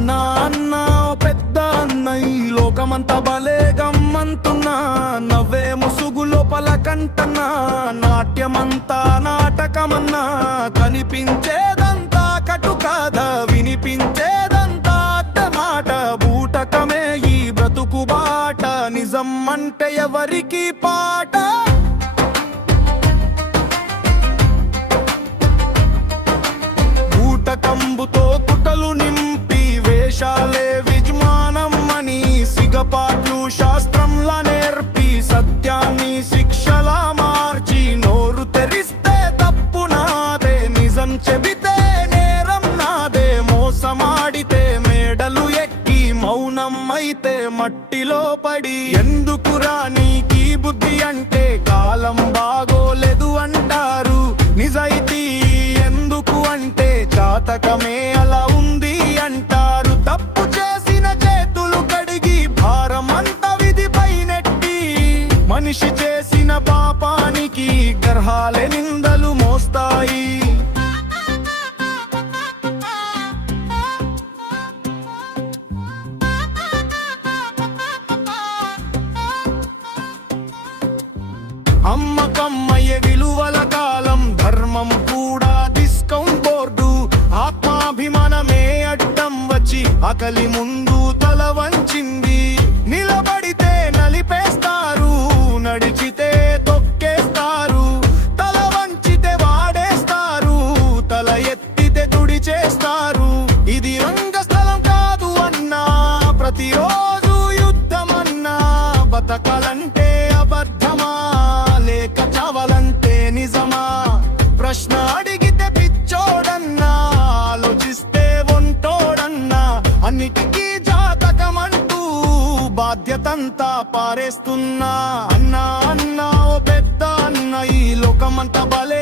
అన్నా అన్న పెద్ద అన్నయ్య లోకమంతా బలే గమ్మంతున్నా. నవ్వే ముసుగు లోపల కంటన్నా నాట్యమంతా నాటకమన్నా. కనిపించేదంతా కటు కథ వినిపించేదంతా మాట. బూటకమే ఈ బ్రతుకు బాట నిజం అంటే ఎవరికి పాట? నిజం చెబితే నేరం నాదే. మోసమాడితే మేడలు ఎక్కి మౌనం అయితే మట్టిలో పడి. ఎందుకురా నీకీ బుద్ధి అంటే కాలం బాగోలేదు అంటారు. నిజాయితీ ఎందుకు అంటే జాతకమే అలా ఉంది అంటారు. తప్పు చేసిన చేతులు కడిగి భారం అంత విధిపై నెట్టి మనిషి చేసిన పాపానికి గర్హాలే నిందలు మోస్తాయి. ఆకలి ముందు తల వంచింది. నిలబడితే నలిపేస్తారు నడిచితే తొక్కేస్తారు. తల వంచితే వాడేస్తారు తల ఎత్తితే తుడి చేస్తారు ఇది రంగస్థలం కాదు అన్నా ప్రతిరోజు అన్నిటికీ జాతకమంటూ బాధ్యతంతా పారేస్తున్నా. అన్నా అన్నా ఓ పెద్ద అన్న ఈ లోకమంతా బలే